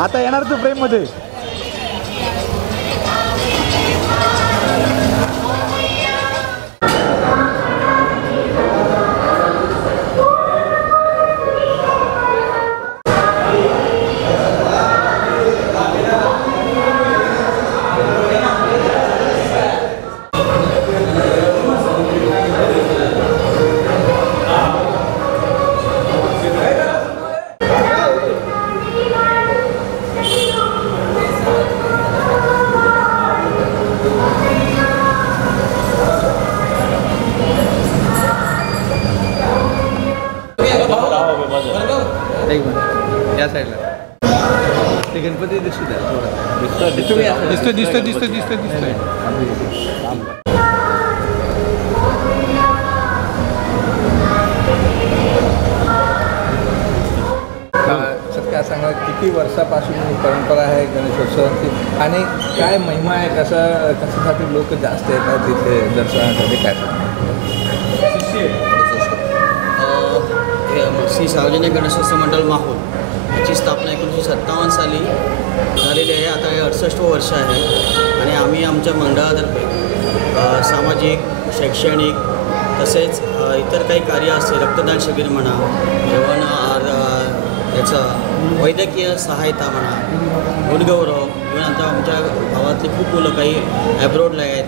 आता येणार तू फ्रेममध्ये. या साईडला ते गणपती दिसतोय. काय सांगा किती वर्षापासून ही परंपरा आहे गणेशोत्सवाची आणि काय महिमा आहे, कशासाठी लोक जास्त येतात तिथे दर्शनासाठी? काय श्री सार्वजनिक गणेशोत्सव मंडळ माहूर याची स्थापना 1957 साली झालेली आहे. आता हे 68वं वर्ष आहे आणि आम्ही आमच्या मंडळातर्फे सामाजिक, शैक्षणिक तसेच इतर काही कार्य असते, रक्तदान शिबिर म्हणा, जेवण याचा वैद्यकीय सहायता म्हणा, गुणगौरव, इव्हन आता आमच्या गावातली खूप मुलं काही ॲब्रॉडला आहेत,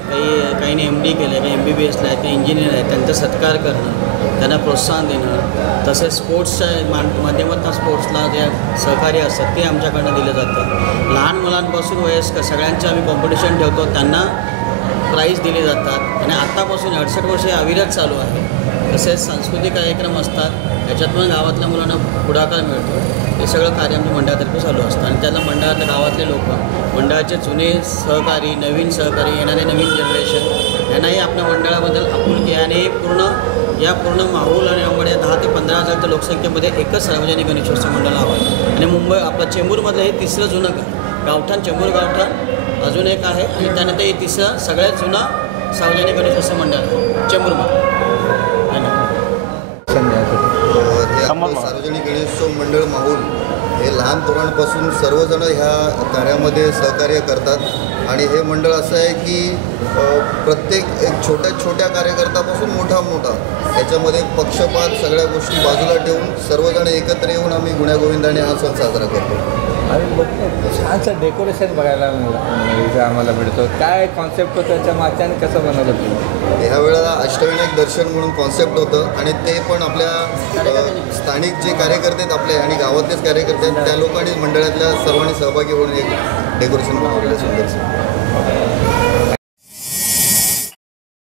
काहींनी MD केलं आहे, काही MBBSला आहेत, काही इंजिनियर आहेत, त्यांचा सत्कार करणं, त्यांना प्रोत्साहन देणं, तसेच स्पोर्ट्सच्या माध्यमातून स्पोर्ट्सला जे सहकार्य असतात ते आमच्याकडनं दिलं जातं. लहान मुलांपासून वयस्कर सगळ्यांचे आम्ही कॉम्पिटिशन ठेवतो, त्यांना प्राईज दिले जातात आणि आत्तापासून 68 वर्षे अविरत चालू आहे. तसेच सांस्कृतिक कार्यक्रम असतात, त्याच्यातून गावातल्या मुलांना पुढाकार मिळतो. हे सगळं कार्य आमच्या मंडळातर्फे चालू असतं आणि त्याला मंडळातल्या गावातले लोक, मंडळाचे जुने सहकारी, नवीन सहकारी, येणारे नवीन जनरेशन यांनाही आपल्या मंडळाबद्दल आपुलकी आहे आणि या पूर्ण माहूल आणि अंबड 10 ते 15,000 लोकसंख्येमध्ये एकच सार्वजनिक गणेशोत्सव मंडळ आहे. आणि मुंबई आपलं चेंबूरमधलं हे तिसरं जुनं गावठाण, चेंबूर गावठाण अजून एक आहे आणि त्यानंतर हे तिसरं सगळ्यात जुनं सार्वजनिक गणेशोत्सव मंडळ आहे चेंबूरमध्ये. सार्वजनिक गणेशोत्सव मंडळ माहूल हे लहान तरुणांपासून सर्वजण ह्या कार्यामध्ये सहकार्य करतात आणि हे मंडळ असं आहे की प्रत्येक एक छोट्या कार्यकर्त्यापासून मोठा त्याच्यामध्ये पक्षपात सगळ्या गोष्टी बाजूला ठेवून सर्वजण एकत्र येऊन आम्ही गुण्यागोविंदाने हा सण साजरा करतो. आणि छानसं डेकोरेशन बघायला आम्हाला मिळतो. काय कॉन्सेप्ट होतं त्याच्या मागच्या आणि कसं बनवलं तुम्ही? ह्या वेळेला अष्टविनायक दर्शन म्हणून कॉन्सेप्ट होतं आणि ते पण आपल्या स्थानिक जे कार्यकर्ते आहेत आपले आणि गावातलेच कार्यकर्ते आहेत त्या लोकांनी मंडळातल्या सर्वांनी सहभागी होऊन एक डेकोरेशन बनवलेलं सुंदर.